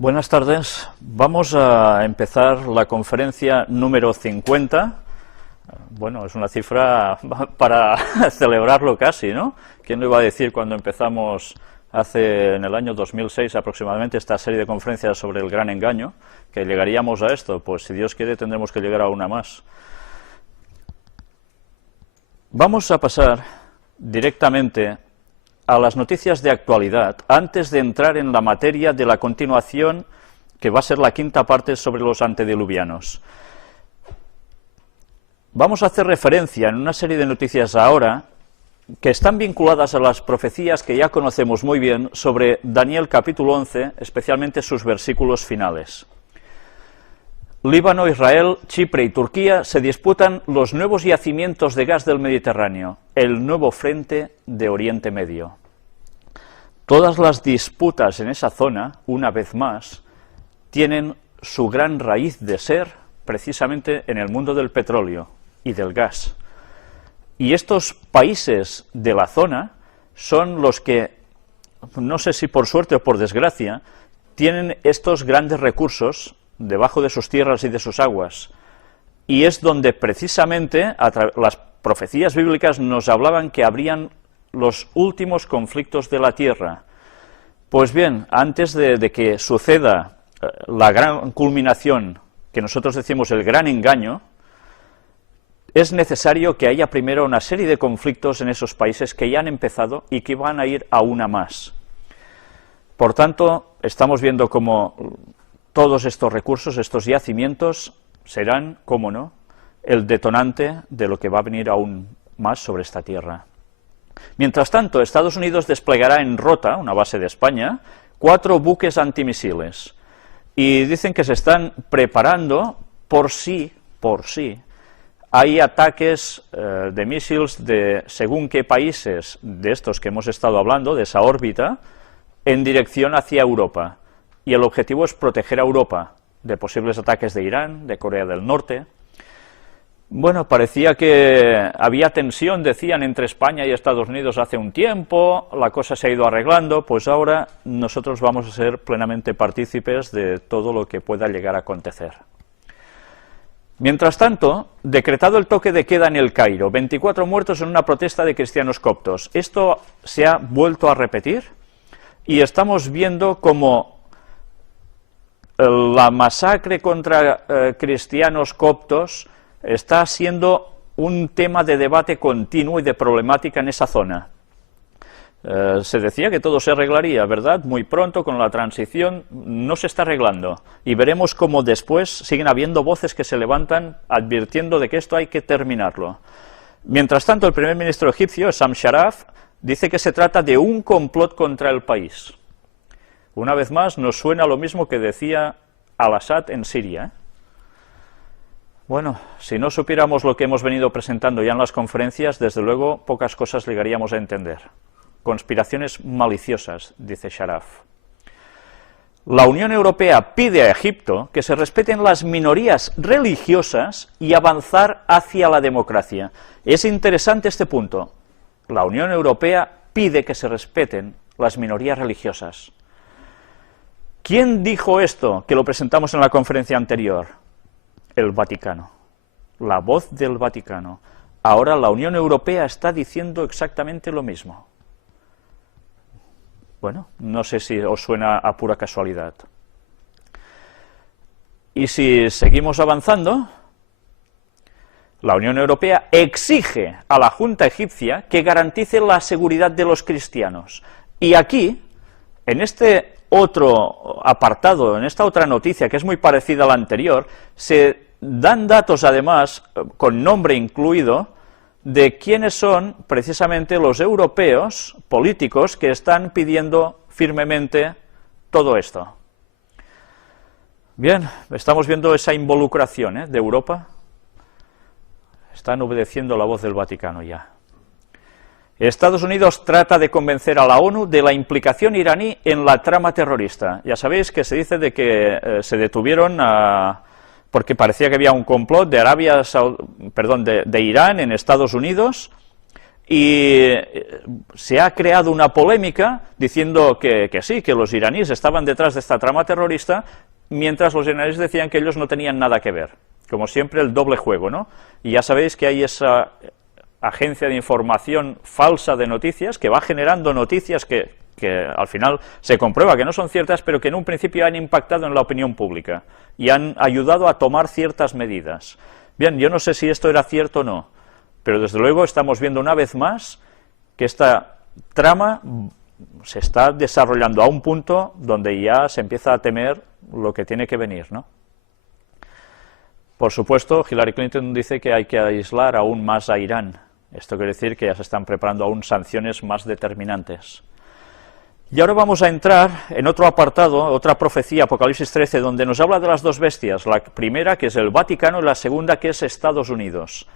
Buenas tardes. Vamos a empezar la conferencia número 50. Bueno, es una cifra para celebrarlo casi, ¿no? ¿Quién lo iba a decir cuando empezamos en el año 2006 aproximadamente esta serie de conferencias sobre el gran engaño, que llegaríamos a esto? Pues si Dios quiere tendremos que llegar a una más. Vamos a pasar directamente a las noticias de actualidad, antes de entrar en la materia de la continuación, que va a ser la quinta parte sobre los antediluvianos. Vamos a hacer referencia en una serie de noticias ahora, que están vinculadas a las profecías que ya conocemos muy bien, sobre Daniel capítulo 11, especialmente sus versículos finales. Líbano, Israel, Chipre y Turquía se disputan los nuevos yacimientos de gas del Mediterráneo, el nuevo frente de Oriente Medio. Todas las disputas en esa zona, una vez más, tienen su gran raíz de ser precisamente en el mundo del petróleo y del gas. Y estos países de la zona son los que, no sé si por suerte o por desgracia, tienen estos grandes recursos debajo de sus tierras y de sus aguas, y es donde precisamente las profecías bíblicas nos hablaban que habrían los últimos conflictos de la tierra. Pues bien, antes de que suceda la gran culminación, que nosotros decimos el gran engaño, es necesario que haya primero una serie de conflictos en esos países que ya han empezado y que van a ir a una más. Por tanto, estamos viendo cómo todos estos recursos, estos yacimientos, serán, cómo no, el detonante de lo que va a venir aún más sobre esta tierra. Mientras tanto, Estados Unidos desplegará en Rota, una base de España, 4 buques antimisiles. Y dicen que se están preparando por si hay ataques de misiles de según qué países de estos que hemos estado hablando, de esa órbita, en dirección hacia Europa. Y el objetivo es proteger a Europa de posibles ataques de Irán, de Corea del Norte. Bueno, parecía que había tensión, decían, entre España y Estados Unidos hace un tiempo, la cosa se ha ido arreglando, pues ahora nosotros vamos a ser plenamente partícipes de todo lo que pueda llegar a acontecer. Mientras tanto, decretado el toque de queda en El Cairo, 24 muertos en una protesta de cristianos coptos. Esto se ha vuelto a repetir y estamos viendo cómo la masacre contra cristianos coptos está siendo un tema de debate continuo y de problemática en esa zona. Se decía que todo se arreglaría, ¿verdad? Muy pronto, con la transición, no se está arreglando. Y veremos cómo después siguen habiendo voces que se levantan advirtiendo de que esto hay que terminarlo. Mientras tanto, el primer ministro egipcio, Sam Sharaf, dice que se trata de un complot contra el país. Una vez más, nos suena lo mismo que decía Al-Assad en Siria. Bueno, si no supiéramos lo que hemos venido presentando ya en las conferencias, desde luego pocas cosas llegaríamos a entender. Conspiraciones maliciosas, dice Sharaf. La Unión Europea pide a Egipto que se respeten las minorías religiosas y avanzar hacia la democracia. Es interesante este punto. La Unión Europea pide que se respeten las minorías religiosas. ¿Quién dijo esto, que lo presentamos en la conferencia anterior? El Vaticano, la voz del Vaticano. Ahora la Unión Europea está diciendo exactamente lo mismo. Bueno, no sé si os suena a pura casualidad. Y si seguimos avanzando, la Unión Europea exige a la Junta egipcia que garantice la seguridad de los cristianos. Y aquí, en este otro apartado, en esta otra noticia que es muy parecida a la anterior, se dan datos además, con nombre incluido, de quiénes son precisamente los europeos políticos que están pidiendo firmemente todo esto. Bien, estamos viendo esa involucración de Europa. Están obedeciendo la voz del Vaticano ya. Estados Unidos trata de convencer a la ONU de la implicación iraní en la trama terrorista. Ya sabéis que se dice de que se detuvieron porque parecía que había un complot de Irán en Estados Unidos, y se ha creado una polémica diciendo que sí, que los iraníes estaban detrás de esta trama terrorista, mientras los iraníes decían que ellos no tenían nada que ver. Como siempre, el doble juego, ¿no? Y ya sabéis que hay esa agencia de información falsa de noticias que va generando noticias que al final se comprueba que no son ciertas, pero que en un principio han impactado en la opinión pública y han ayudado a tomar ciertas medidas. Bien, yo no sé si esto era cierto o no, pero desde luego estamos viendo una vez más que esta trama se está desarrollando a un punto donde ya se empieza a temer lo que tiene que venir, ¿no? Por supuesto, Hillary Clinton dice que hay que aislar aún más a Irán. Esto quiere decir que ya se están preparando aún sanciones más determinantes. Y ahora vamos a entrar en otro apartado, otra profecía, Apocalipsis 13, donde nos habla de las dos bestias, la primera que es el Vaticano y la segunda que es Estados Unidos.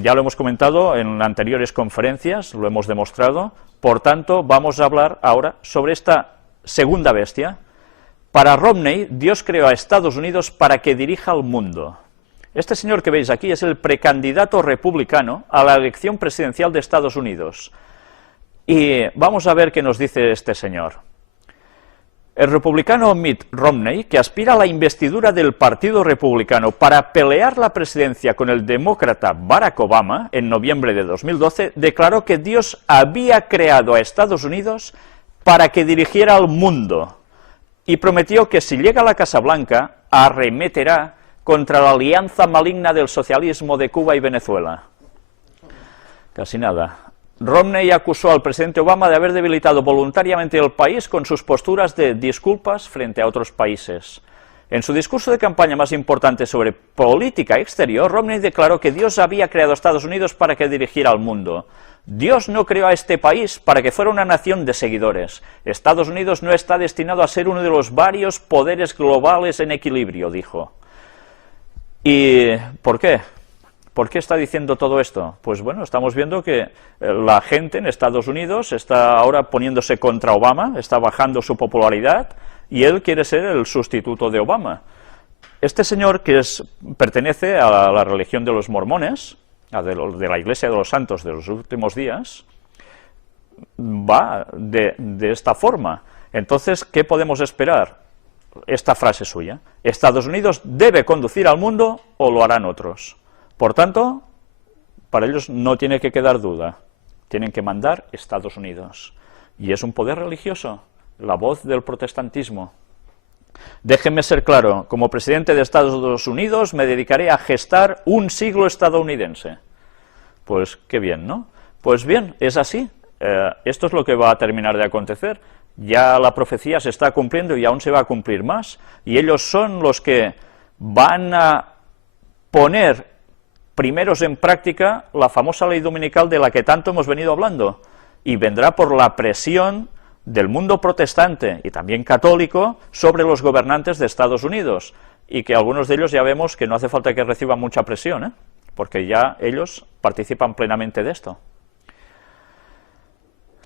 Ya lo hemos comentado en anteriores conferencias, lo hemos demostrado, por tanto vamos a hablar ahora sobre esta segunda bestia. Para Romney, Dios creó a Estados Unidos para que dirija al mundo. Este señor que veis aquí es el precandidato republicano a la elección presidencial de Estados Unidos. Y vamos a ver qué nos dice este señor. El republicano Mitt Romney, que aspira a la investidura del Partido Republicano para pelear la presidencia con el demócrata Barack Obama en noviembre de 2012, declaró que Dios había creado a Estados Unidos para que dirigiera al mundo y prometió que si llega a la Casa Blanca arremeterá contra la alianza maligna del socialismo de Cuba y Venezuela. Casi nada. Romney acusó al presidente Obama de haber debilitado voluntariamente el país con sus posturas de disculpas frente a otros países. En su discurso de campaña más importante sobre política exterior, Romney declaró que Dios había creado a Estados Unidos para que dirigiera al mundo. Dios no creó a este país para que fuera una nación de seguidores. Estados Unidos no está destinado a ser uno de los varios poderes globales en equilibrio, dijo. ¿Y por qué? ¿Por qué está diciendo todo esto? Pues bueno, estamos viendo que la gente en Estados Unidos está ahora poniéndose contra Obama, está bajando su popularidad, y él quiere ser el sustituto de Obama. Este señor, que pertenece a la religión de los mormones, de la Iglesia de los Santos de los Últimos Días, va de esta forma. Entonces, ¿qué podemos esperar? Esta frase suya: Estados Unidos debe conducir al mundo o lo harán otros. Por tanto, para ellos no tiene que quedar duda, tienen que mandar Estados Unidos. Y es un poder religioso, la voz del protestantismo. Déjenme ser claro, como presidente de Estados Unidos me dedicaré a gestar un siglo estadounidense. Pues qué bien, ¿no? Pues bien, es así. Esto es lo que va a terminar de acontecer. Ya la profecía se está cumpliendo y aún se va a cumplir más. Y ellos son los que van a poner primeros en práctica la famosa ley dominical de la que tanto hemos venido hablando. Y vendrá por la presión del mundo protestante y también católico sobre los gobernantes de Estados Unidos, y que algunos de ellos ya vemos que no hace falta que reciban mucha presión, porque ya ellos participan plenamente de esto.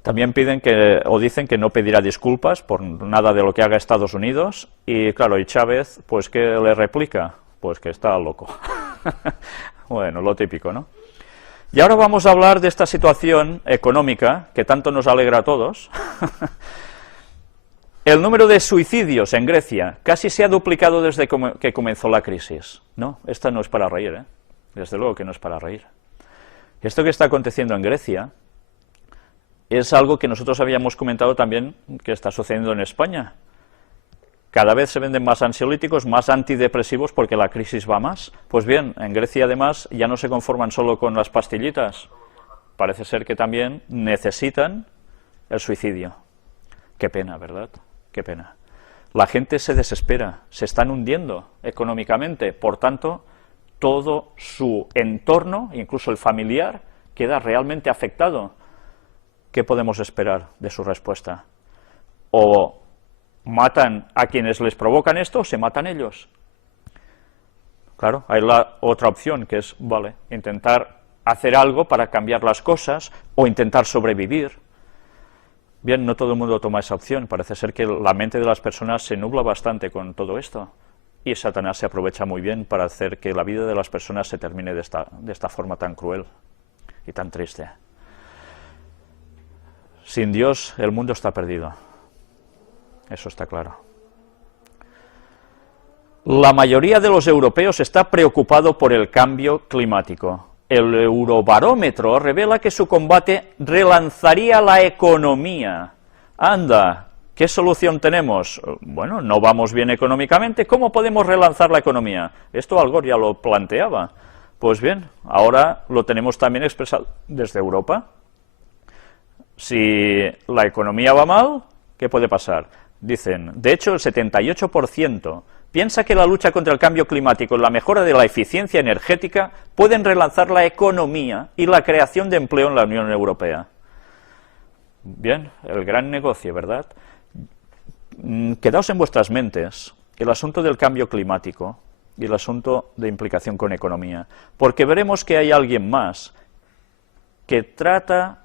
También piden o dicen que no pedirá disculpas por nada de lo que haga Estados Unidos, y claro, y Chávez, pues ¿qué le replica? Pues que está loco. Bueno, lo típico, ¿no? Y ahora vamos a hablar de esta situación económica que tanto nos alegra a todos. El número de suicidios en Grecia casi se ha duplicado desde que comenzó la crisis. No, esta no es para reír, Desde luego que no es para reír. Esto que está aconteciendo en Grecia es algo que nosotros habíamos comentado también que está sucediendo en España. Cada vez se venden más ansiolíticos, más antidepresivos, porque la crisis va más. Pues bien, en Grecia además ya no se conforman solo con las pastillitas. Parece ser que también necesitan el suicidio. Qué pena, ¿verdad? Qué pena. La gente se desespera, se están hundiendo económicamente, por tanto, todo su entorno, incluso el familiar, queda realmente afectado. ¿Qué podemos esperar de su respuesta? O matan a quienes les provocan esto, o se matan ellos. Claro, hay la otra opción, que es, vale, intentar hacer algo para cambiar las cosas, o intentar sobrevivir. Bien, no todo el mundo toma esa opción, parece ser que la mente de las personas se nubla bastante con todo esto, y Satanás se aprovecha muy bien para hacer que la vida de las personas se termine de esta forma tan cruel. y tan triste. Sin Dios el mundo está perdido, eso está claro. La mayoría de los europeos está preocupado por el cambio climático. El Eurobarómetro revela que su combate relanzaría la economía. Anda, ¿qué solución tenemos? Bueno, no vamos bien económicamente, ¿cómo podemos relanzar la economía? Esto Al Gore ya lo planteaba. Pues bien, ahora lo tenemos también expresado desde Europa. Si la economía va mal, ¿qué puede pasar? Dicen, de hecho el 78% piensa que la lucha contra el cambio climático y la mejora de la eficiencia energética pueden relanzar la economía y la creación de empleo en la Unión Europea. Bien, el gran negocio, ¿verdad? Quedaos en vuestras mentes el asunto del cambio climático y el asunto de implicación con economía, porque veremos que hay alguien más que trata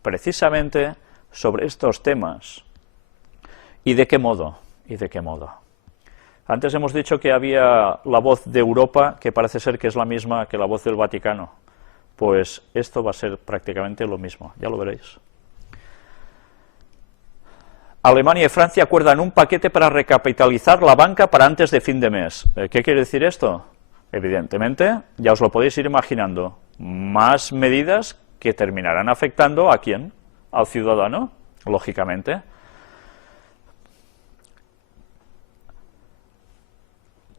precisamente sobre estos temas. ¿Y de qué modo? ¿Y de qué modo? Antes hemos dicho que había la voz de Europa, que parece ser que es la misma que la voz del Vaticano. Pues esto va a ser prácticamente lo mismo, ya lo veréis. Alemania y Francia acuerdan un paquete para recapitalizar la banca para antes de fin de mes. ¿Qué quiere decir esto? Evidentemente, ya os lo podéis ir imaginando, más medidas que terminarán afectando ¿a quién? Al ciudadano, lógicamente.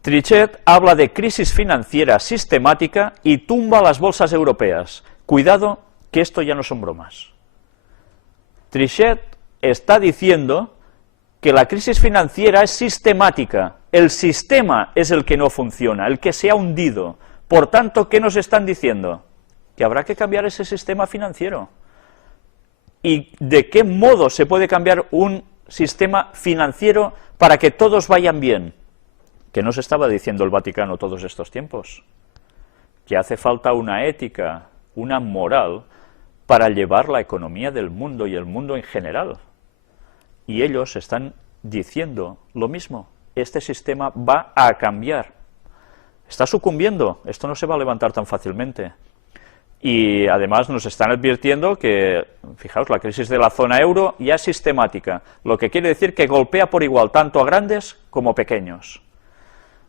Trichet habla de crisis financiera sistemática y tumba las bolsas europeas. Cuidado, que esto ya no son bromas. Trichet está diciendo que la crisis financiera es sistemática, el sistema es el que no funciona, el que se ha hundido. Por tanto, ¿qué nos están diciendo? Que habrá que cambiar ese sistema financiero. ¿Y de qué modo se puede cambiar un sistema financiero para que todos vayan bien? ¿Qué nos estaba diciendo el Vaticano todos estos tiempos? Que hace falta una ética, una moral, para llevar la economía del mundo y el mundo en general. Y ellos están diciendo lo mismo. Este sistema va a cambiar. Está sucumbiendo. Esto no se va a levantar tan fácilmente. Y además nos están advirtiendo que, fijaos, la crisis de la zona euro ya es sistemática, lo que quiere decir que golpea por igual tanto a grandes como pequeños.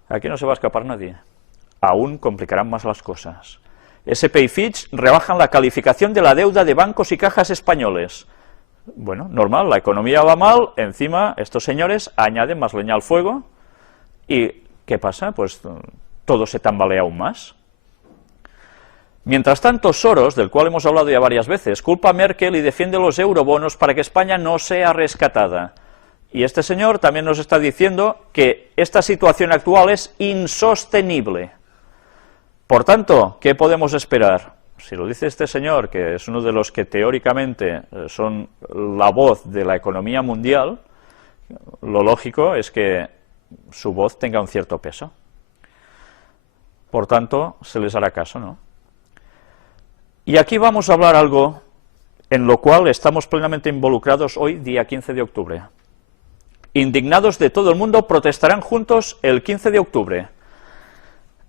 Aquí no se va a escapar nadie. Aún complicarán más las cosas. S&P y Fitch rebajan la calificación de la deuda de bancos y cajas españoles. Bueno, normal, la economía va mal, encima estos señores añaden más leña al fuego, y ¿qué pasa? Pues todo se tambalea aún más. Mientras tanto, Soros, del cual hemos hablado ya varias veces, culpa a Merkel y defiende los eurobonos para que España no sea rescatada. Y este señor también nos está diciendo que esta situación actual es insostenible. Por tanto, ¿qué podemos esperar? Si lo dice este señor, que es uno de los que teóricamente son la voz de la economía mundial, lo lógico es que su voz tenga un cierto peso. Por tanto, se les hará caso, ¿no? Y aquí vamos a hablar algo en lo cual estamos plenamente involucrados hoy, día 15 de octubre. Indignados de todo el mundo protestarán juntos el 15 de octubre.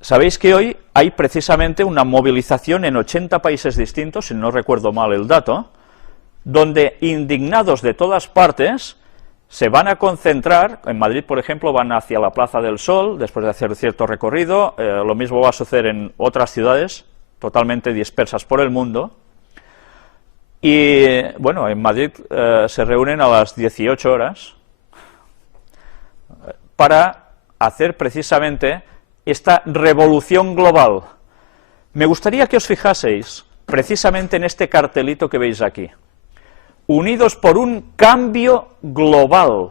Sabéis que hoy hay precisamente una movilización en 80 países distintos, si no recuerdo mal el dato, donde indignados de todas partes se van a concentrar. En Madrid, por ejemplo, van hacia la Plaza del Sol, después de hacer cierto recorrido. Lo mismo va a suceder en otras ciudades, totalmente dispersas por el mundo. Y, bueno, en Madrid se reúnen a las 18 horas para hacer precisamente esta revolución global. Me gustaría que os fijaseis precisamente en este cartelito que veis aquí. Unidos por un cambio global.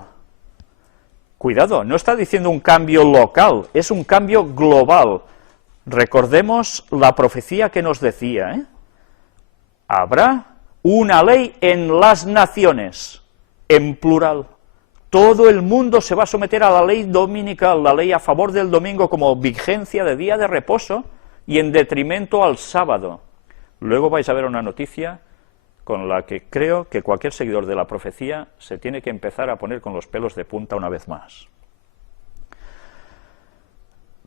Cuidado, no está diciendo un cambio local, es un cambio global. Recordemos la profecía que nos decía, habrá una ley en las naciones, en plural. Todo el mundo se va a someter a la ley dominical, la ley a favor del domingo como vigencia de día de reposo y en detrimento al sábado. Luego vais a ver una noticia con la que creo que cualquier seguidor de la profecía se tiene que empezar a poner con los pelos de punta una vez más.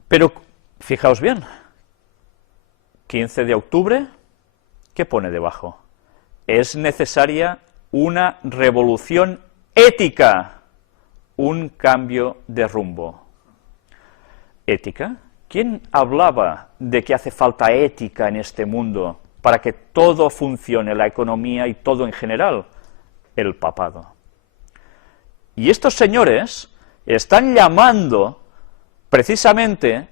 Pero fijaos bien, 15 de octubre, ¿qué pone debajo? Es necesaria una revolución ética, un cambio de rumbo. ¿Ética? ¿Quién hablaba de que hace falta ética en este mundo para que todo funcione, la economía y todo en general? El papado. Y estos señores están llamando precisamente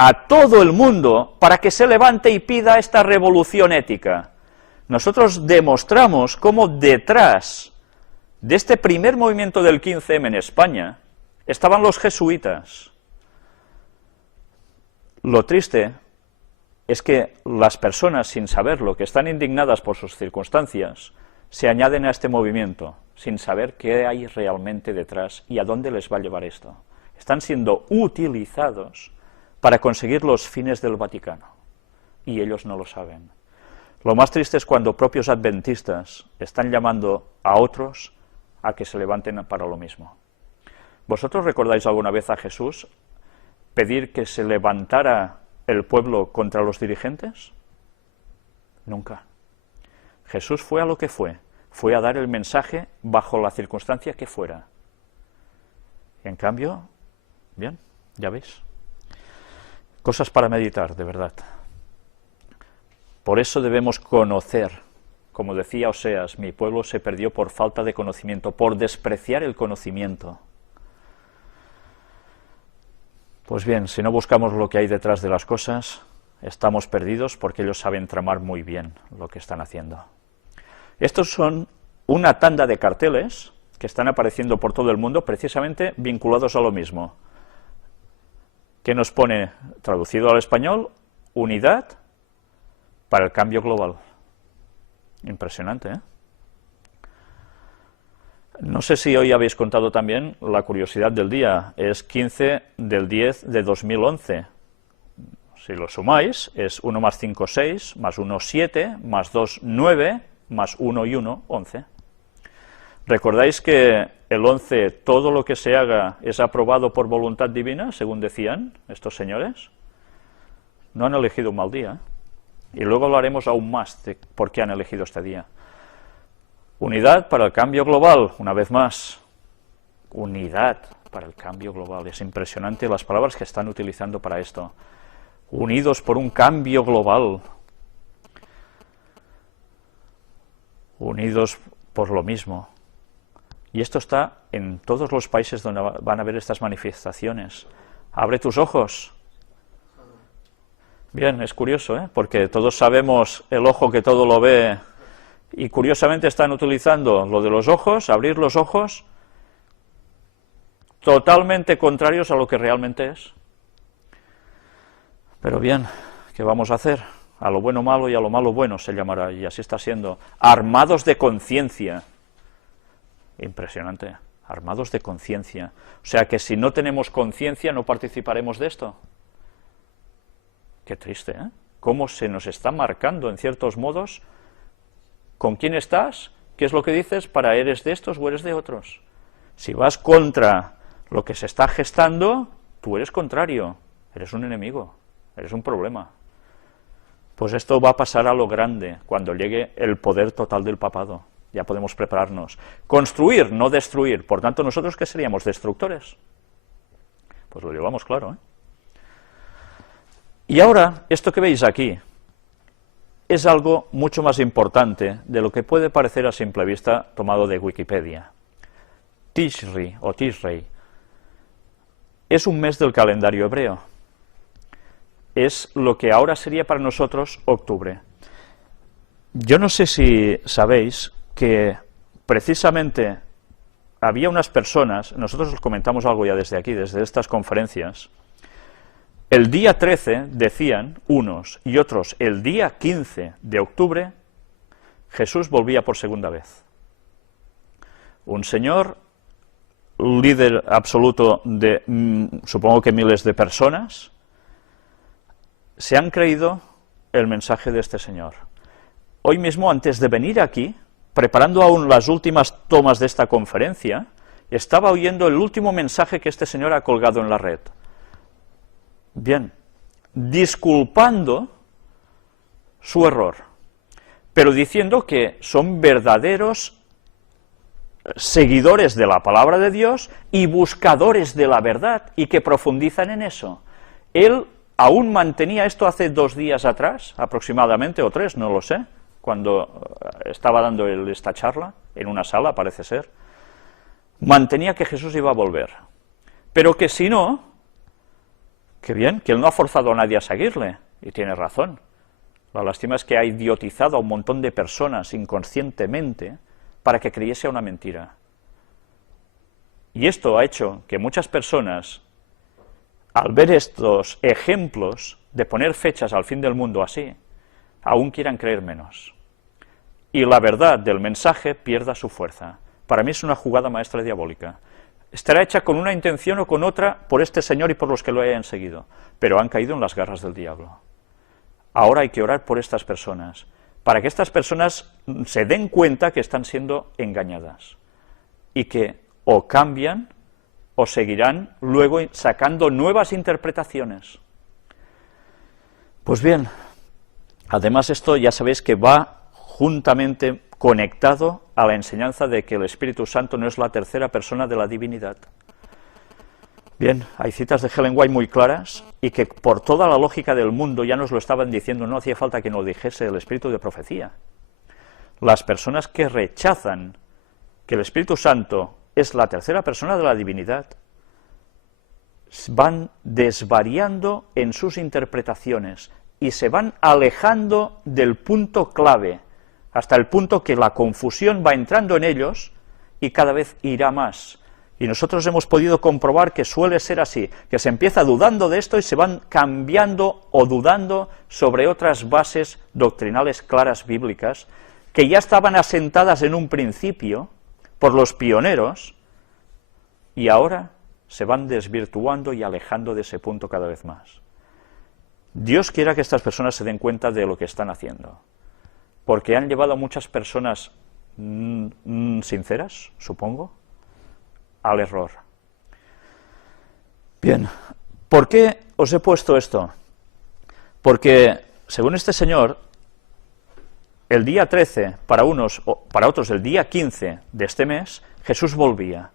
a todo el mundo para que se levante y pida esta revolución ética. Nosotros demostramos cómo detrás de este primer movimiento del 15M en España estaban los jesuitas. Lo triste es que las personas, sin saberlo, que están indignadas por sus circunstancias, se añaden a este movimiento, sin saber qué hay realmente detrás y a dónde les va a llevar esto. Están siendo utilizados para conseguir los fines del Vaticano, y ellos no lo saben. Lo más triste es cuando propios adventistas están llamando a otros a que se levanten para lo mismo. ¿Vosotros recordáis alguna vez a Jesús pedir que se levantara el pueblo contra los dirigentes? Nunca. Jesús fue a lo que fue a dar el mensaje bajo la circunstancia que fuera. En cambio, bien, ya veis, cosas para meditar, de verdad. Por eso debemos conocer, como decía Oseas, mi pueblo se perdió por falta de conocimiento, por despreciar el conocimiento. Pues bien, si no buscamos lo que hay detrás de las cosas, estamos perdidos porque ellos saben tramar muy bien lo que están haciendo. Estos son una tanda de carteles que están apareciendo por todo el mundo precisamente vinculados a lo mismo. ¿Qué nos pone, traducido al español? Unidad para el cambio global. Impresionante, ¿eh? No sé si hoy habéis contado también la curiosidad del día. Es 15 del 10 de 2011. Si lo sumáis, es 1 más 5, 6, más 1, 7, más 2, 9, más 1 y 1, 11. ¿Recordáis que el 11, todo lo que se haga es aprobado por voluntad divina, según decían estos señores? No han elegido un mal día, ¿eh? Y luego hablaremos aún más de por qué han elegido este día. Unidad para el cambio global, una vez más. Unidad para el cambio global. Es impresionante las palabras que están utilizando para esto. Unidos por un cambio global. Unidos por lo mismo. Y esto está en todos los países donde van a haber estas manifestaciones. Abre tus ojos. Bien, es curioso, ¿eh? Porque todos sabemos el ojo que todo lo ve, y curiosamente están utilizando lo de los ojos, abrir los ojos, totalmente contrarios a lo que realmente es. Pero bien, ¿qué vamos a hacer? A lo bueno malo y a lo malo bueno se llamará, y así está siendo. Armados de conciencia. Impresionante, armados de conciencia. O sea que si no tenemos conciencia no participaremos de esto. Qué triste, ¿eh? Cómo se nos está marcando, en ciertos modos, con quién estás, qué es lo que dices, para eres de estos o eres de otros. Si vas contra lo que se está gestando, tú eres contrario, eres un enemigo, eres un problema. Pues esto va a pasar a lo grande, cuando llegue el poder total del papado. Ya podemos prepararnos. Construir, no destruir. Por tanto, ¿nosotros qué seríamos? ¿Destructores? Pues lo llevamos claro, ¿eh? Y ahora, esto que veis aquí, es algo mucho más importante de lo que puede parecer a simple vista tomado de Wikipedia. Tishri, o Tishrei, es un mes del calendario hebreo. Es lo que ahora sería para nosotros octubre. Yo no sé si sabéis que precisamente había unas personas, nosotros os comentamos algo ya desde aquí, desde estas conferencias. El día 13, decían unos y otros, el día 15 de octubre, Jesús volvía por segunda vez. Un señor, líder absoluto de, supongo que miles de personas, se han creído el mensaje de este señor. Hoy mismo, antes de venir aquí, preparando aún las últimas tomas de esta conferencia, estaba oyendo el último mensaje que este señor ha colgado en la red. Bien, disculpando su error, pero diciendo que son verdaderos seguidores de la palabra de Dios y buscadores de la verdad, y que profundizan en eso. Él aún mantenía esto hace 2 días atrás, aproximadamente, o 3, no lo sé, cuando estaba dando él esta charla, en una sala, parece ser, mantenía que Jesús iba a volver, pero que si no, que bien, que él no ha forzado a nadie a seguirle, y tiene razón. La lástima es que ha idiotizado a un montón de personas inconscientemente para que creyese una mentira. Y esto ha hecho que muchas personas, al ver estos ejemplos de poner fechas al fin del mundo así, aún quieran creer menos. Y la verdad del mensaje pierda su fuerza. Para mí es una jugada maestra diabólica. Estará hecha con una intención o con otra por este señor y por los que lo hayan seguido, pero han caído en las garras del diablo. Ahora hay que orar por estas personas, para que estas personas se den cuenta que están siendo engañadas, y que o cambian o seguirán luego sacando nuevas interpretaciones. Pues bien, además esto ya sabéis que va juntamente conectado a la enseñanza de que el Espíritu Santo no es la tercera persona de la divinidad. Bien, hay citas de Ellen White muy claras, y que por toda la lógica del mundo ya nos lo estaban diciendo, no hacía falta que nos dijese el espíritu de profecía. Las personas que rechazan que el Espíritu Santo es la tercera persona de la divinidad, van desvariando en sus interpretaciones, y se van alejando del punto clave, hasta el punto que la confusión va entrando en ellos, y cada vez irá más. Y nosotros hemos podido comprobar que suele ser así, que se empieza dudando de esto y se van cambiando o dudando sobre otras bases doctrinales claras bíblicas, que ya estaban asentadas en un principio por los pioneros, y ahora se van desvirtuando y alejando de ese punto cada vez más. Dios quiera que estas personas se den cuenta de lo que están haciendo, porque han llevado a muchas personas sinceras, supongo, al error. Bien, ¿por qué os he puesto esto? Porque, según este señor, el día 13, para unos, o para otros el día 15 de este mes, Jesús volvía.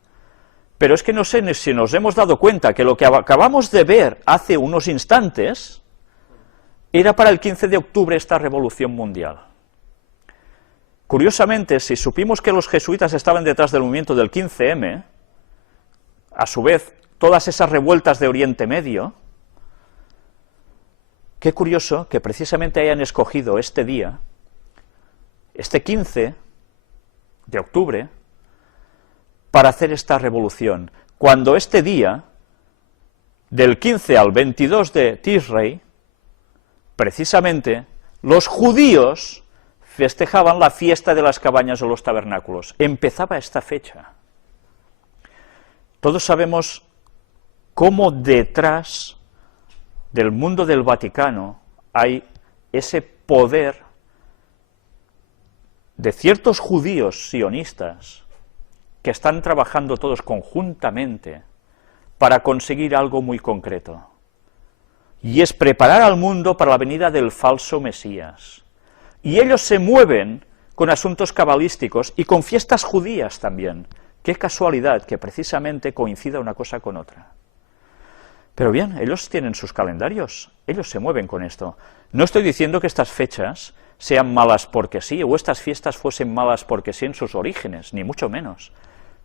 Pero es que no sé si nos hemos dado cuenta que lo que acabamos de ver hace unos instantes era para el 15 de octubre esta revolución mundial. Curiosamente, si supimos que los jesuitas estaban detrás del movimiento del 15M, a su vez, todas esas revueltas de Oriente Medio, qué curioso que precisamente hayan escogido este día, este 15 de octubre, para hacer esta revolución, cuando este día, del 15 al 22 de Tishrei, precisamente, los judíos festejaban la fiesta de las cabañas o los tabernáculos. Empezaba esta fecha. Todos sabemos cómo detrás del mundo del Vaticano hay ese poder de ciertos judíos sionistas que están trabajando todos conjuntamente para conseguir algo muy concreto, y es preparar al mundo para la venida del falso Mesías. Y ellos se mueven con asuntos cabalísticos y con fiestas judías también. Qué casualidad que precisamente coincida una cosa con otra. Pero bien, ellos tienen sus calendarios, ellos se mueven con esto. No estoy diciendo que estas fechas sean malas porque sí, o estas fiestas fuesen malas porque sí en sus orígenes, ni mucho menos.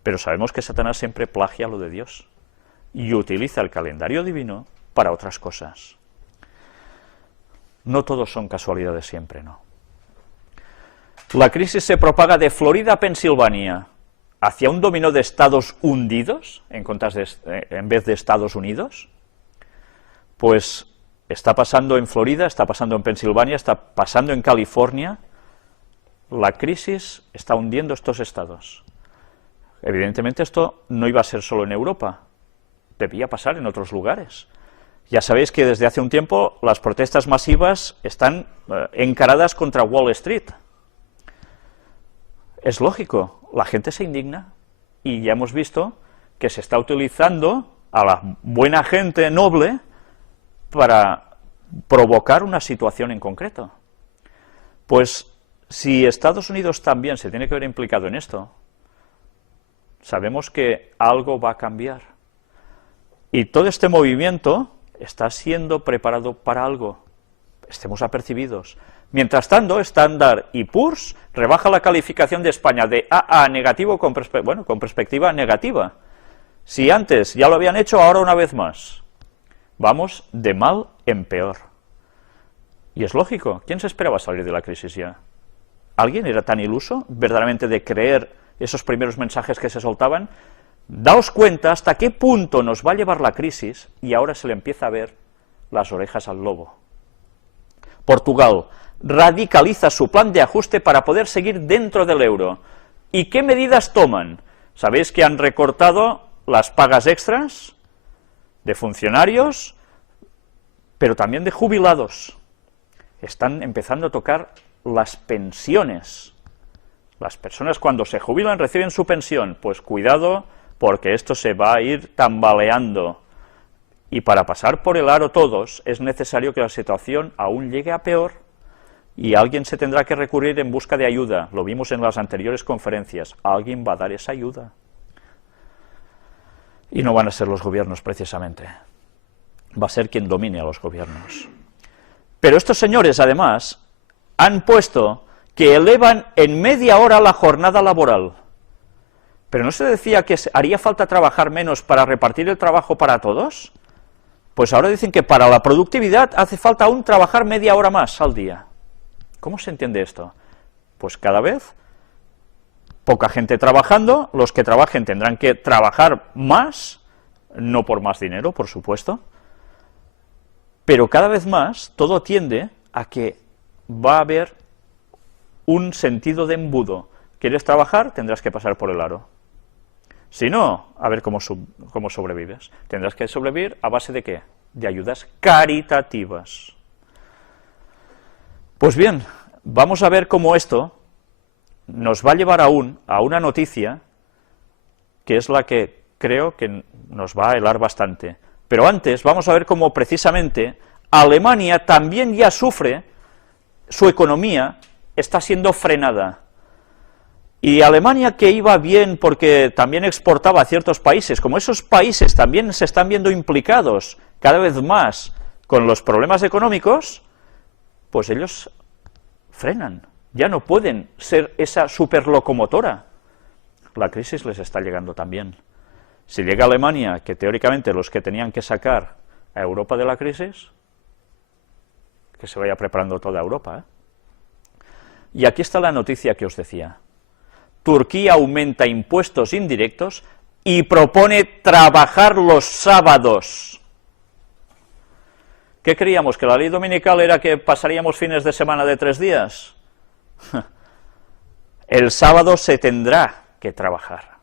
Pero sabemos que Satanás siempre plagia lo de Dios y utiliza el calendario divino para otras cosas. No todos son casualidades siempre, ¿no? La crisis se propaga de Florida a Pensilvania hacia un dominó de estados hundidos, en vez de Estados Unidos. Pues está pasando en Florida, está pasando en Pensilvania, está pasando en California. La crisis está hundiendo estos estados. Evidentemente esto no iba a ser solo en Europa, debía pasar en otros lugares. Ya sabéis que desde hace un tiempo las protestas masivas están encaradas contra Wall Street. Es lógico, la gente se indigna, y ya hemos visto que se está utilizando a la buena gente noble para provocar una situación en concreto. Pues si Estados Unidos también se tiene que ver implicado en esto, sabemos que algo va a cambiar. Y todo este movimiento está siendo preparado para algo. Estemos apercibidos. Mientras tanto, Standard y Poor's rebaja la calificación de España de AA a negativo con perspectiva negativa. Si antes ya lo habían hecho, ahora una vez más. Vamos de mal en peor. Y es lógico, ¿quién se esperaba salir de la crisis ya? ¿Alguien era tan iluso, verdaderamente, de creer esos primeros mensajes que se soltaban? Daos cuenta hasta qué punto nos va a llevar la crisis y ahora se le empieza a ver las orejas al lobo. Portugal radicaliza su plan de ajuste para poder seguir dentro del euro. ¿Y qué medidas toman? ¿Sabéis que han recortado las pagas extras de funcionarios, pero también de jubilados? Están empezando a tocar las pensiones. Las personas cuando se jubilan reciben su pensión. Pues cuidado, porque esto se va a ir tambaleando. Y para pasar por el aro todos, es necesario que la situación aún llegue a peor, y alguien se tendrá que recurrir en busca de ayuda. Lo vimos en las anteriores conferencias. Alguien va a dar esa ayuda. Y no van a ser los gobiernos, precisamente. Va a ser quien domine a los gobiernos. Pero estos señores, además, han puesto que elevan en media hora la jornada laboral. ¿Pero no se decía que haría falta trabajar menos para repartir el trabajo para todos? Pues ahora dicen que para la productividad hace falta aún trabajar media hora más al día. ¿Cómo se entiende esto? Pues cada vez poca gente trabajando, los que trabajen tendrán que trabajar más, no por más dinero, por supuesto, pero cada vez más todo tiende a que va a haber un sentido de embudo. ¿Quieres trabajar? Tendrás que pasar por el aro. Si no, a ver cómo sobrevives. Tendrás que sobrevivir a base de ¿qué? De ayudas caritativas. Pues bien, vamos a ver cómo esto nos va a llevar aún a una noticia que es la que creo que nos va a helar bastante. Pero antes vamos a ver cómo precisamente Alemania también ya sufre, su economía está siendo frenada. Y Alemania, que iba bien porque también exportaba a ciertos países, como esos países también se están viendo implicados cada vez más con los problemas económicos, pues ellos frenan, ya no pueden ser esa superlocomotora. La crisis les está llegando también. Si llega Alemania, que teóricamente los que tenían que sacar a Europa de la crisis, que se vaya preparando toda Europa, ¿eh? Y aquí está la noticia que os decía. Turquía aumenta impuestos indirectos y propone trabajar los sábados. ¿Qué creíamos? ¿Que la ley dominical era que pasaríamos fines de semana de 3 días? El sábado se tendrá que trabajar.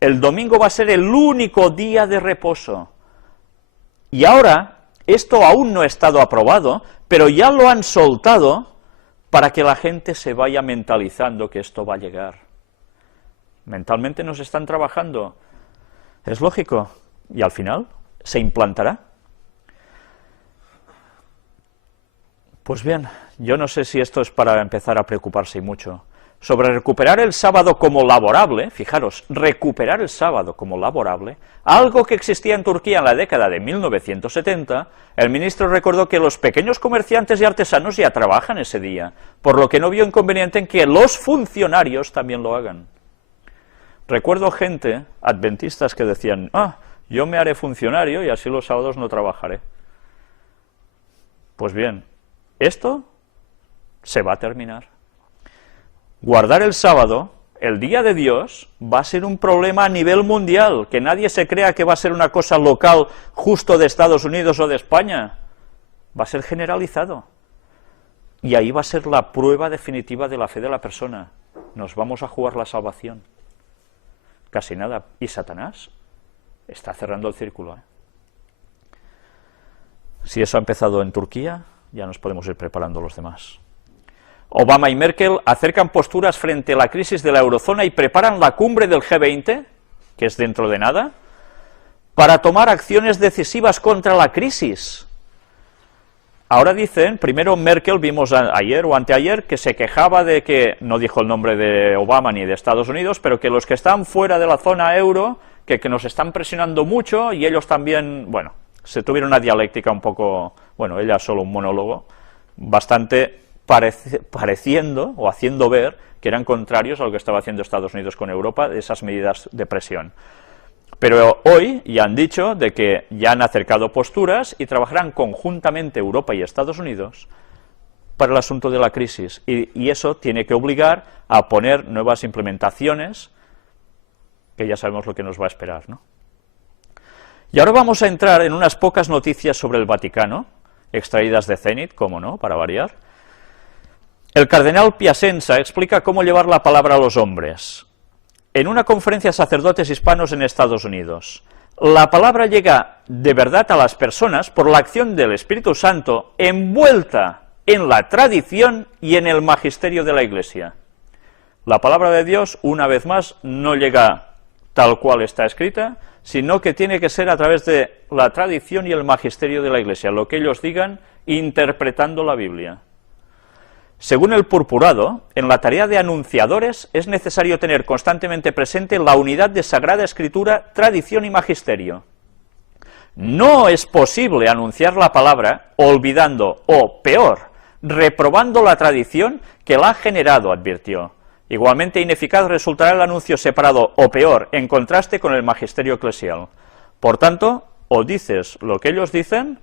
El domingo va a ser el único día de reposo. Y ahora, esto aún no ha estado aprobado, pero ya lo han soltado para que la gente se vaya mentalizando que esto va a llegar. Mentalmente nos están trabajando. Es lógico. Y al final, ¿se implantará? Pues bien, yo no sé si esto es para empezar a preocuparse y mucho. Sobre recuperar el sábado como laborable, fijaros, recuperar el sábado como laborable, algo que existía en Turquía en la década de 1970, el ministro recordó que los pequeños comerciantes y artesanos ya trabajan ese día, por lo que no vio inconveniente en que los funcionarios también lo hagan. Recuerdo gente, adventistas, que decían, yo me haré funcionario y así los sábados no trabajaré. Pues bien, esto se va a terminar. Guardar el sábado, el día de Dios, va a ser un problema a nivel mundial, que nadie se crea que va a ser una cosa local justo de Estados Unidos o de España. Va a ser generalizado. Y ahí va a ser la prueba definitiva de la fe de la persona. Nos vamos a jugar la salvación. Casi nada. Y Satanás está cerrando el círculo. Si eso ha empezado en Turquía, ya nos podemos ir preparando los demás. Obama y Merkel acercan posturas frente a la crisis de la eurozona y preparan la cumbre del G20, que es dentro de nada, para tomar acciones decisivas contra la crisis. ahora dicen, primero Merkel, vimos ayer o anteayer, que se quejaba de que, no dijo el nombre de Obama ni de Estados Unidos, pero que los que están fuera de la zona euro, que nos están presionando mucho, y ellos también, bueno, se tuvieron una dialéctica un poco, bueno, ella solo un monólogo, bastante pareciendo o haciendo ver que eran contrarios a lo que estaba haciendo Estados Unidos con Europa, de esas medidas de presión. Pero hoy ya han dicho de que ya han acercado posturas y trabajarán conjuntamente Europa y Estados Unidos para el asunto de la crisis, y eso tiene que obligar a poner nuevas implementaciones, que ya sabemos lo que nos va a esperar, ¿no? Y ahora vamos a entrar en unas pocas noticias sobre el Vaticano, extraídas de Zenit, cómo no, para variar. El cardenal Piacenza explica cómo llevar la palabra a los hombres. En una conferencia de sacerdotes hispanos en Estados Unidos, la palabra llega de verdad a las personas por la acción del Espíritu Santo envuelta en la tradición y en el magisterio de la Iglesia. La palabra de Dios, una vez más, no llega tal cual está escrita, sino que tiene que ser a través de la tradición y el magisterio de la Iglesia, lo que ellos digan interpretando la Biblia. Según el Purpurado, en la tarea de anunciadores es necesario tener constantemente presente la unidad de Sagrada Escritura, tradición y magisterio. No es posible anunciar la palabra olvidando, o peor, reprobando la tradición que la ha generado, advirtió. Igualmente ineficaz resultará el anuncio separado, o peor, en contraste con el magisterio eclesial. Por tanto, o dices lo que ellos dicen,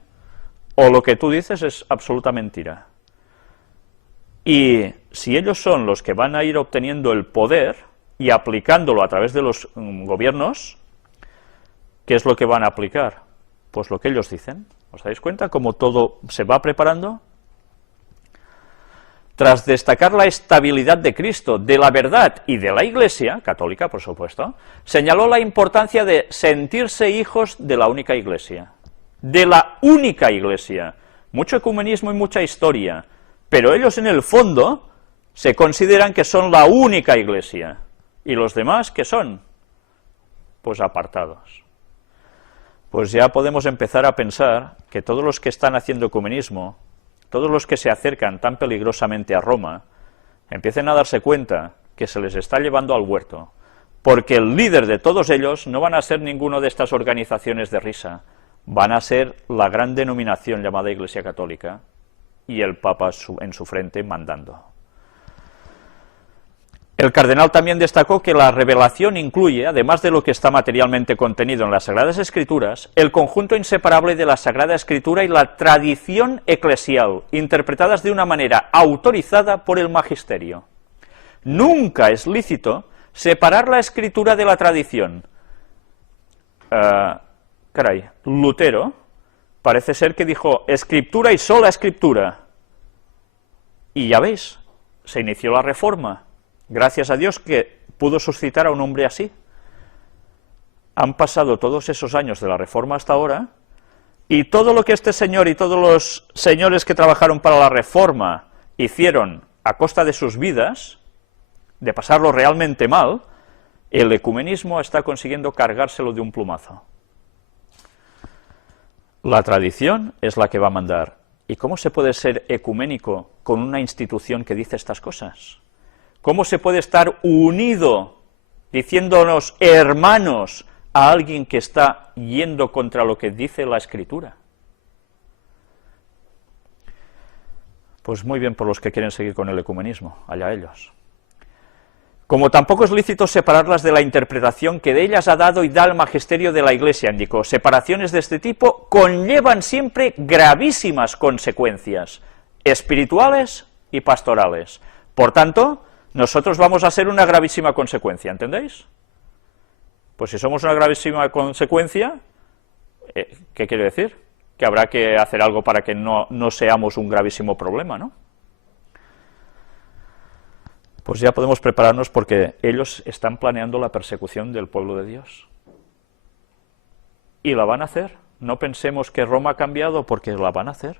o lo que tú dices es absoluta mentira. Y si ellos son los que van a ir obteniendo el poder y aplicándolo a través de los gobiernos, ¿qué es lo que van a aplicar? Pues lo que ellos dicen. ¿Os dais cuenta cómo todo se va preparando? Tras destacar la estabilidad de Cristo, de la verdad y de la Iglesia, católica por supuesto, señaló la importancia de sentirse hijos de la única Iglesia. De la única Iglesia. Mucho ecumenismo y mucha historia, pero ellos en el fondo se consideran que son la única Iglesia. ¿Y los demás qué son? Pues apartados. Pues ya podemos empezar a pensar que todos los que están haciendo ecumenismo, todos los que se acercan tan peligrosamente a Roma, empiecen a darse cuenta que se les está llevando al huerto, porque el líder de todos ellos no van a ser ninguno de estas organizaciones de risa, van a ser la gran denominación llamada Iglesia Católica, y el Papa en su frente mandando. El cardenal también destacó que la revelación incluye, además de lo que está materialmente contenido en las Sagradas Escrituras, el conjunto inseparable de la Sagrada Escritura y la tradición eclesial, interpretadas de una manera autorizada por el magisterio. Nunca es lícito separar la Escritura de la tradición. Lutero parece ser que dijo Escritura y sola Escritura. Y ya veis, se inició la Reforma. Gracias a Dios que pudo suscitar a un hombre así. Han pasado todos esos años de la Reforma hasta ahora, y todo lo que este señor y todos los señores que trabajaron para la Reforma hicieron a costa de sus vidas, de pasarlo realmente mal, el ecumenismo está consiguiendo cargárselo de un plumazo. La tradición es la que va a mandar. ¿Y cómo se puede ser ecuménico con una institución que dice estas cosas? ¿Cómo se puede estar unido, diciéndonos hermanos, a alguien que está yendo contra lo que dice la Escritura? Pues muy bien por los que quieren seguir con el ecumenismo, allá ellos. Como tampoco es lícito separarlas de la interpretación que de ellas ha dado y da el magisterio de la Iglesia, indicó. Separaciones de este tipo conllevan siempre gravísimas consecuencias, espirituales y pastorales. Por tanto, nosotros vamos a ser una gravísima consecuencia, ¿entendéis? Pues si somos una gravísima consecuencia, ¿qué quiere decir? Que habrá que hacer algo para que no seamos un gravísimo problema, ¿no? Pues ya podemos prepararnos porque ellos están planeando la persecución del pueblo de Dios. Y la van a hacer. No pensemos que Roma ha cambiado, porque la van a hacer.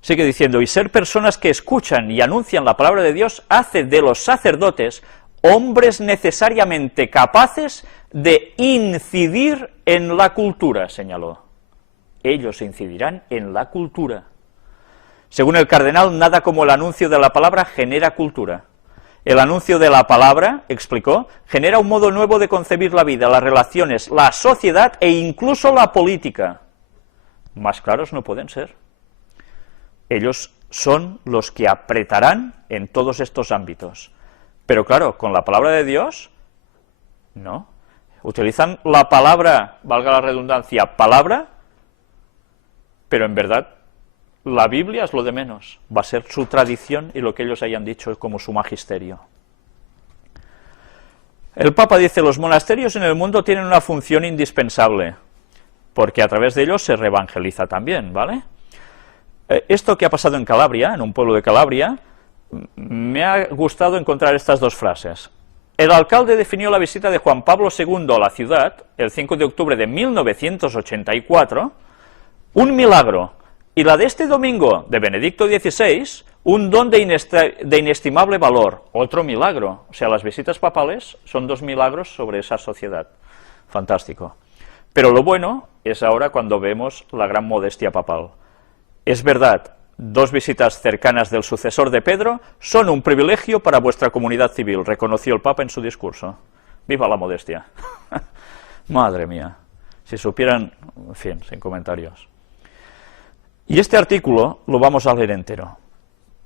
Sigue diciendo, y ser personas que escuchan y anuncian la palabra de Dios hace de los sacerdotes hombres necesariamente capaces de incidir en la cultura, señaló. ellos incidirán en la cultura. Según el cardenal, nada como el anuncio de la palabra genera cultura. El anuncio de la palabra, explicó, genera un modo nuevo de concebir la vida, las relaciones, la sociedad e incluso la política. Más claros no pueden ser. Ellos son los que apretarán en todos estos ámbitos. Pero claro, con la palabra de Dios, no. Utilizan la palabra, valga la redundancia, palabra, pero en verdad la Biblia es lo de menos. Va a ser su tradición y lo que ellos hayan dicho como su magisterio. El Papa dice, los monasterios en el mundo tienen una función indispensable, porque a través de ellos se reevangeliza también, ¿vale? Esto que ha pasado en Calabria, en un pueblo de Calabria, me ha gustado encontrar estas dos frases. El alcalde definió la visita de Juan Pablo II a la ciudad, el 5 de octubre de 1984, un milagro, y la de este domingo de Benedicto XVI, un don de inestimable valor, otro milagro. O sea, las visitas papales son dos milagros sobre esa sociedad. Fantástico. Pero lo bueno es ahora cuando vemos la gran modestia papal. Es verdad, dos visitas cercanas del sucesor de Pedro son un privilegio para vuestra comunidad civil, reconoció el Papa en su discurso. ¡Viva la modestia! Madre mía, si supieran, en fin, sin comentarios. Y este artículo lo vamos a leer entero,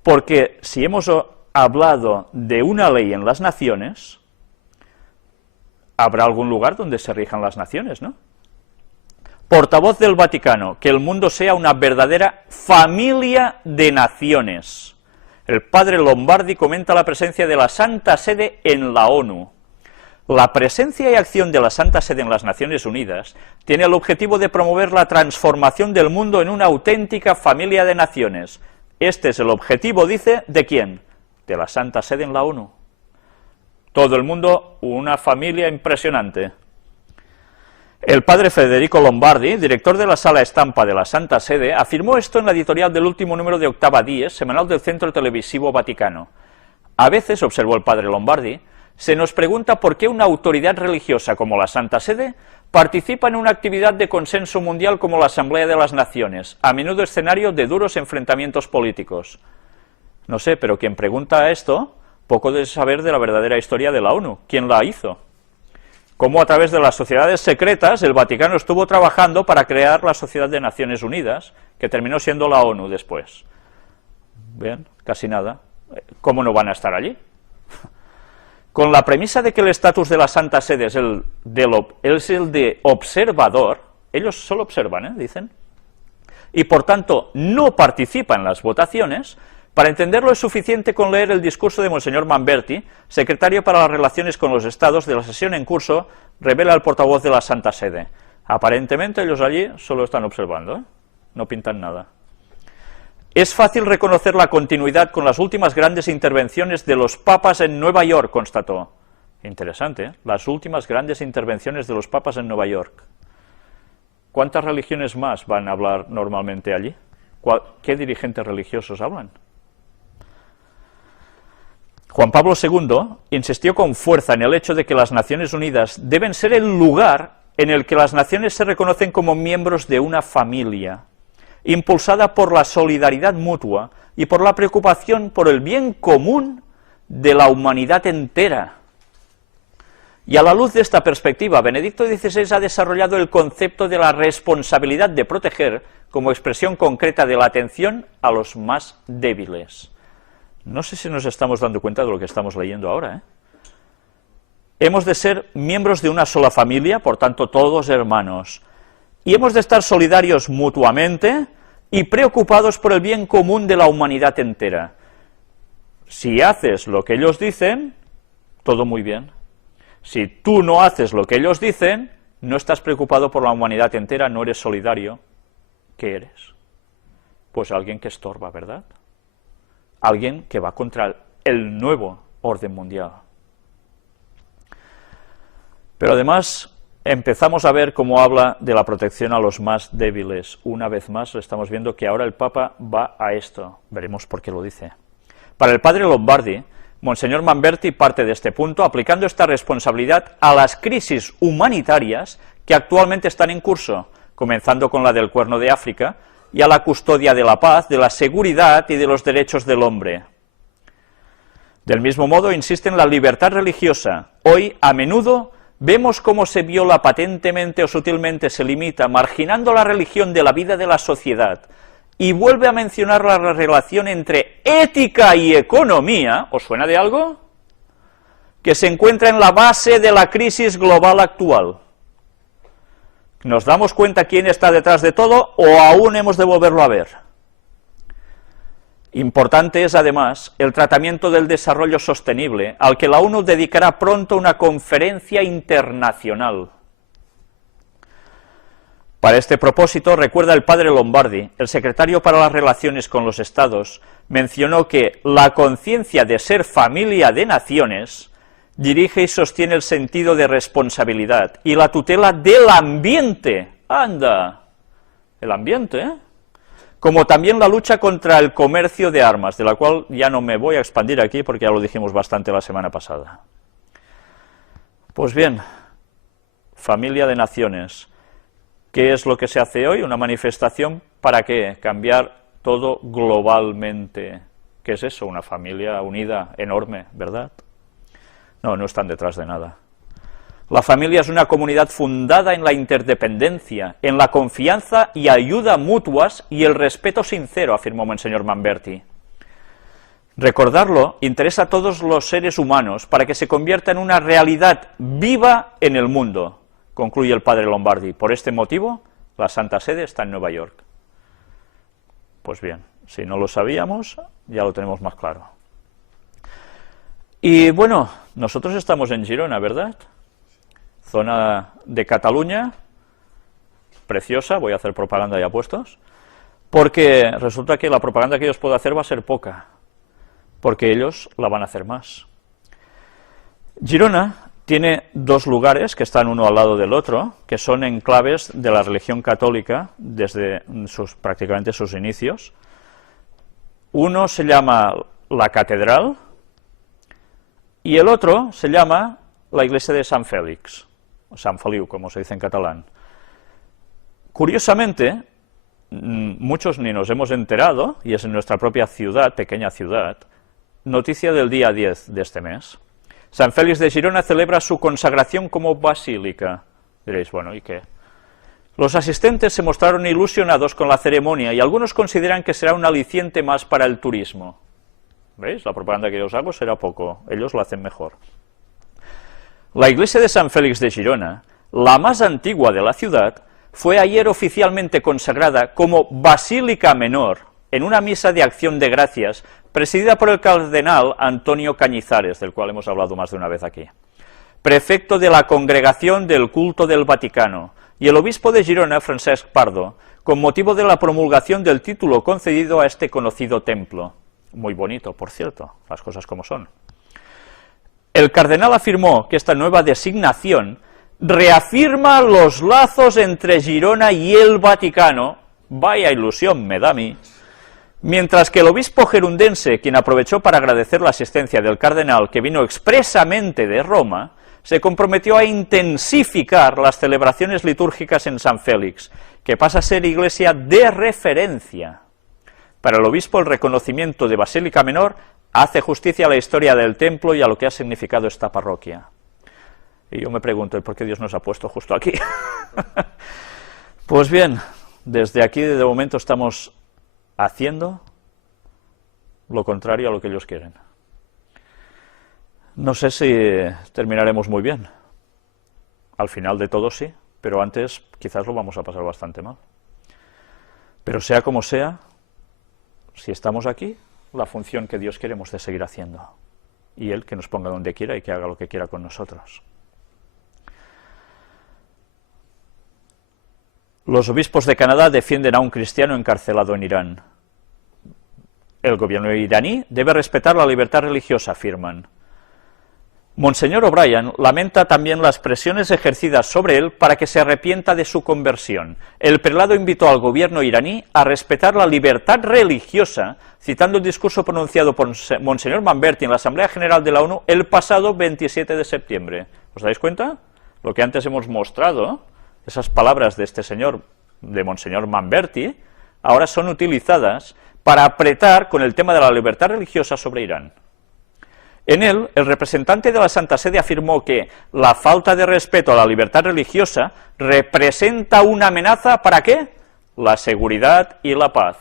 porque si hemos hablado de una ley en las naciones, habrá algún lugar donde se rijan las naciones, ¿no? Portavoz del Vaticano, que el mundo sea una verdadera familia de naciones. El padre Lombardi comenta la presencia de la Santa Sede en la ONU. La presencia y acción de la Santa Sede en las Naciones Unidas tiene el objetivo de promover la transformación del mundo en una auténtica familia de naciones. Este es el objetivo, dice, ¿de quién? De la Santa Sede en la ONU. Todo el mundo, una familia impresionante. El padre Federico Lombardi, director de la Sala Estampa de la Santa Sede, afirmó esto en la editorial del último número de Octava Dies, semanal del Centro Televisivo Vaticano. A veces, observó el padre Lombardi, se nos pregunta por qué una autoridad religiosa como la Santa Sede participa en una actividad de consenso mundial como la Asamblea de las Naciones, a menudo escenario de duros enfrentamientos políticos. No sé, pero quien pregunta esto, poco debe saber de la verdadera historia de la ONU. ¿Quién la hizo? Cómo a través de las sociedades secretas el Vaticano estuvo trabajando para crear la Sociedad de Naciones Unidas, que terminó siendo la ONU después. Bien, casi nada. ¿Cómo no van a estar allí? Con la premisa de que el estatus de la Santa Sede es el de observador, ellos solo observan, dicen, y por tanto no participan en las votaciones. Para entenderlo es suficiente con leer el discurso de Monseñor Manberti, secretario para las relaciones con los estados de la sesión en curso, revela el portavoz de la Santa Sede. Aparentemente ellos allí solo están observando, no pintan nada. Es fácil reconocer la continuidad con las últimas grandes intervenciones de los papas en Nueva York, constató. Interesante, ¿eh? Las últimas grandes intervenciones de los papas en Nueva York. ¿Cuántas religiones más van a hablar normalmente allí? ¿Qué dirigentes religiosos hablan? Juan Pablo II insistió con fuerza en el hecho de que las Naciones Unidas deben ser el lugar en el que las naciones se reconocen como miembros de una familia, impulsada por la solidaridad mutua y por la preocupación por el bien común de la humanidad entera. Y a la luz de esta perspectiva, Benedicto XVI ha desarrollado el concepto de la responsabilidad de proteger como expresión concreta de la atención a los más débiles. No sé si nos estamos dando cuenta de lo que estamos leyendo ahora, ¿eh? Hemos de ser miembros de una sola familia, por tanto todos hermanos, y hemos de estar solidarios mutuamente y preocupados por el bien común de la humanidad entera. Si haces lo que ellos dicen, todo muy bien. Si tú no haces lo que ellos dicen, no estás preocupado por la humanidad entera, no eres solidario. ¿Qué eres? Pues alguien que estorba, ¿verdad? Alguien que va contra el nuevo orden mundial. Pero además empezamos a ver cómo habla de la protección a los más débiles. Una vez más estamos viendo que ahora el Papa va a esto. Veremos por qué lo dice. Para el padre Lombardi, Monseñor Manberti parte de este punto aplicando esta responsabilidad a las crisis humanitarias que actualmente están en curso, comenzando con la del Cuerno de África, y a la custodia de la paz, de la seguridad y de los derechos del hombre. Del mismo modo, insiste en la libertad religiosa. Hoy, a menudo, vemos cómo se viola patentemente o sutilmente, se limita, marginando la religión de la vida de la sociedad, y vuelve a mencionar la relación entre ética y economía, ¿os suena de algo?, que se encuentra en la base de la crisis global actual. ¿Nos damos cuenta quién está detrás de todo o aún hemos de volverlo a ver? Importante es, además, el tratamiento del desarrollo sostenible, al que la ONU dedicará pronto una conferencia internacional. Para este propósito, recuerda el padre Lombardi, el secretario para las relaciones con los Estados, mencionó que la conciencia de ser familia de naciones dirige y sostiene el sentido de responsabilidad y la tutela del ambiente. ¡Anda! El ambiente, ¿eh? Como también la lucha contra el comercio de armas, de la cual ya no me voy a expandir aquí porque ya lo dijimos bastante la semana pasada. Pues bien, familia de naciones, ¿qué es lo que se hace hoy? Una manifestación para ¿qué? Cambiar todo globalmente. ¿Qué es eso? Una familia unida, enorme, ¿verdad? No, no están detrás de nada. La familia es una comunidad fundada en la interdependencia, en la confianza y ayuda mutuas y el respeto sincero, afirmó Monseñor Manberti. Recordarlo interesa a todos los seres humanos para que se convierta en una realidad viva en el mundo, concluye el padre Lombardi. Por este motivo, la Santa Sede está en Nueva York. Pues bien, si no lo sabíamos, ya lo tenemos más claro. Y bueno, nosotros estamos en Girona, ¿verdad? Zona de Cataluña, preciosa, voy a hacer propaganda ya puestos, porque resulta que la propaganda que ellos puedo hacer va a ser poca, porque ellos la van a hacer más. Girona tiene dos lugares que están uno al lado del otro, que son enclaves de la religión católica desde prácticamente sus inicios. Uno se llama la Catedral y el otro se llama la iglesia de Sant Fèlix, o Sant Feliu, como se dice en catalán. Curiosamente, muchos ni nos hemos enterado, y es en nuestra propia ciudad, pequeña ciudad, noticia del día 10 de este mes. Sant Fèlix de Girona celebra su consagración como basílica. Diréis, bueno, ¿y qué? Los asistentes se mostraron ilusionados con la ceremonia y algunos consideran que será un aliciente más para el turismo. ¿Veis? La propaganda que yo os hago será poco, ellos lo hacen mejor. La iglesia de Sant Fèlix de Girona, la más antigua de la ciudad, fue ayer oficialmente consagrada como Basílica Menor en una misa de acción de gracias presidida por el cardenal Antonio Cañizares, del cual hemos hablado más de una vez aquí, prefecto de la Congregación del Culto del Vaticano, y el obispo de Girona, Francesc Pardo, con motivo de la promulgación del título concedido a este conocido templo. Muy bonito, por cierto, las cosas como son. El cardenal afirmó que esta nueva designación reafirma los lazos entre Girona y el Vaticano, vaya ilusión me da a mí, mientras que el obispo gerundense, quien aprovechó para agradecer la asistencia del cardenal, que vino expresamente de Roma, se comprometió a intensificar las celebraciones litúrgicas en Sant Fèlix, que pasa a ser iglesia de referencia. Para el obispo, el reconocimiento de Basílica Menor hace justicia a la historia del templo y a lo que ha significado esta parroquia. Y yo me pregunto, ¿y por qué Dios nos ha puesto justo aquí? Pues bien, desde aquí de momento estamos haciendo lo contrario a lo que ellos quieren. No sé si terminaremos muy bien. Al final de todo sí, pero antes quizás lo vamos a pasar bastante mal. Pero sea como sea, si estamos aquí, la función que Dios quiere hemos de seguir haciendo. Y Él que nos ponga donde quiera y que haga lo que quiera con nosotros. Los obispos de Canadá defienden a un cristiano encarcelado en Irán. El gobierno iraní debe respetar la libertad religiosa, afirman. Monseñor O'Brien lamenta también las presiones ejercidas sobre él para que se arrepienta de su conversión. El prelado invitó al gobierno iraní a respetar la libertad religiosa, citando el discurso pronunciado por Monseñor Manberti en la Asamblea General de la ONU el pasado 27 de septiembre. ¿Os dais cuenta? Lo que antes hemos mostrado, esas palabras de este señor de Monseñor Manberti, ahora son utilizadas para apretar con el tema de la libertad religiosa sobre Irán. En él, el representante de la Santa Sede afirmó que la falta de respeto a la libertad religiosa representa una amenaza ¿para qué? La seguridad y la paz.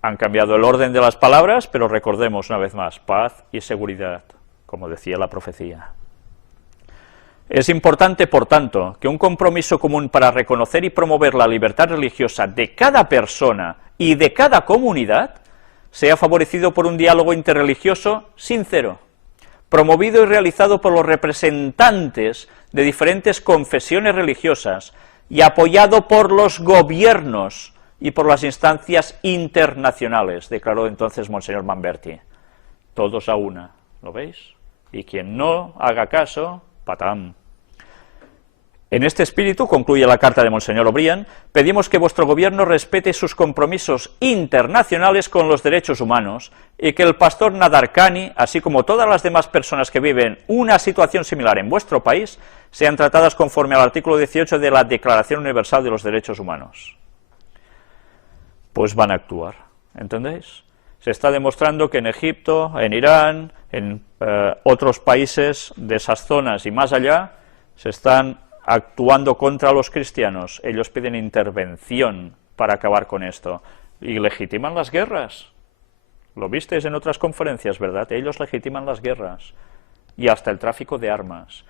Han cambiado el orden de las palabras, pero recordemos una vez más, paz y seguridad, como decía la profecía. Es importante, por tanto, que un compromiso común para reconocer y promover la libertad religiosa de cada persona y de cada comunidad sea favorecido por un diálogo interreligioso sincero, promovido y realizado por los representantes de diferentes confesiones religiosas y apoyado por los gobiernos y por las instancias internacionales, declaró entonces Monseñor Manberti. Todos a una, ¿lo veis? Y quien no haga caso, patam. En este espíritu, concluye la carta de Monseñor O'Brien, pedimos que vuestro gobierno respete sus compromisos internacionales con los derechos humanos y que el pastor Nadarkhani, así como todas las demás personas que viven una situación similar en vuestro país, sean tratadas conforme al artículo 18 de la Declaración Universal de los Derechos Humanos. Pues van a actuar, ¿entendéis? Se está demostrando que en Egipto, en Irán, en otros países de esas zonas y más allá, se están actuando contra los cristianos. Ellos piden intervención para acabar con esto. Y legitiman las guerras. Lo visteis en otras conferencias, ¿verdad? Ellos legitiman las guerras. Y hasta el tráfico de armas.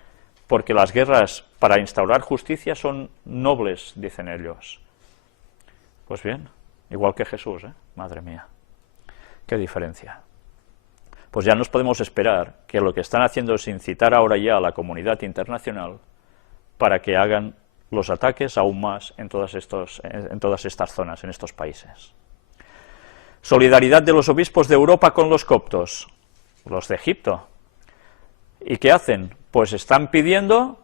Porque las guerras para instaurar justicia son nobles, dicen ellos. Pues bien, igual que Jesús, ¿eh? Madre mía. Qué diferencia. Pues ya nos podemos esperar que lo que están haciendo es incitar ahora ya a la comunidad internacional para que hagan los ataques aún más en todas estas zonas, en estos países. Solidaridad de los obispos de Europa con los coptos, los de Egipto. ¿Y qué hacen? Pues están pidiendo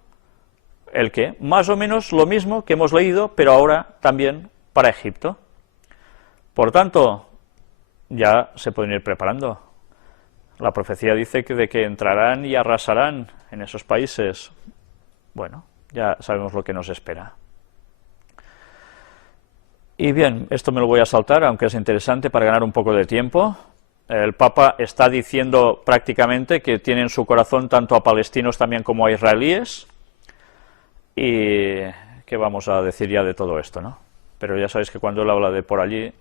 ¿el qué? Más o menos lo mismo que hemos leído, pero ahora también para Egipto. Por tanto, ya se pueden ir preparando. La profecía dice que de que entrarán y arrasarán en esos países. Bueno, ya sabemos lo que nos espera. Y bien, esto me lo voy a saltar, aunque es interesante para ganar un poco de tiempo. El Papa está diciendo prácticamente que tiene en su corazón tanto a palestinos también como a israelíes. Y ¿qué vamos a decir ya de todo esto, no? Pero ya sabéis que cuando él habla de por allí,